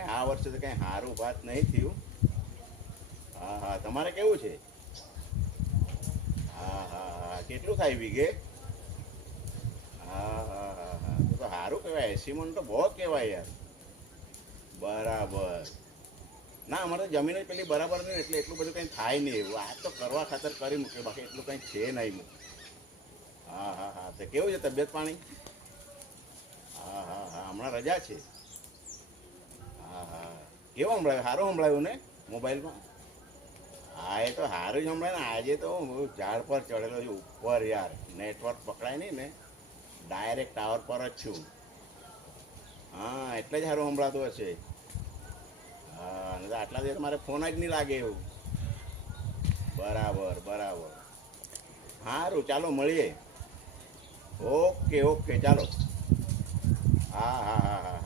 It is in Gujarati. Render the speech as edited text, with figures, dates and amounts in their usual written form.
આ વર્ષે તો કંઈ સારું વાત નહીં થયું. હા હા, તમારે કેવું છે? હા હા હા, કેટલું થાય વીઘે? હા હા હા હા, તો સારું કહેવાય. 80 મણ તો બહુ કહેવાય યાર. બરાબર. ના, અમારે તો જમીન જ પેલી બરાબર નહીં, એટલે એટલું બધું કંઈ થાય નહીં એવું. આ તો કરવા ખાતર કરી મૂકે, બાકી એટલું કંઈ છે નહીં મૂકે. હા હા હા, તો કેવું છે તબિયત પાણી? હા હા હા, હમણાં રજા છે. હા હા, કેવું સંભળાયું? સારું સંભળાયું ને મોબાઈલમાં? હા, એ તો સારું જ સંભળાય ને. આજે તો હું ઝાડ પર ચડેલો છું ઉપર યાર, નેટવર્ક પકડાય નહીં ને, ડાયરેક્ટ ટાવર પર જ છું. હા, એટલે જ સારું સંભળાતું હશે. હા, નહીં તો આટલા દિવસ મારે ફોન જ નહીં લાગે એવું. બરાબર બરાબર. સારું, ચાલો મળીએ. ઓકે ઓકે, ચાલો. હા હા હા હા.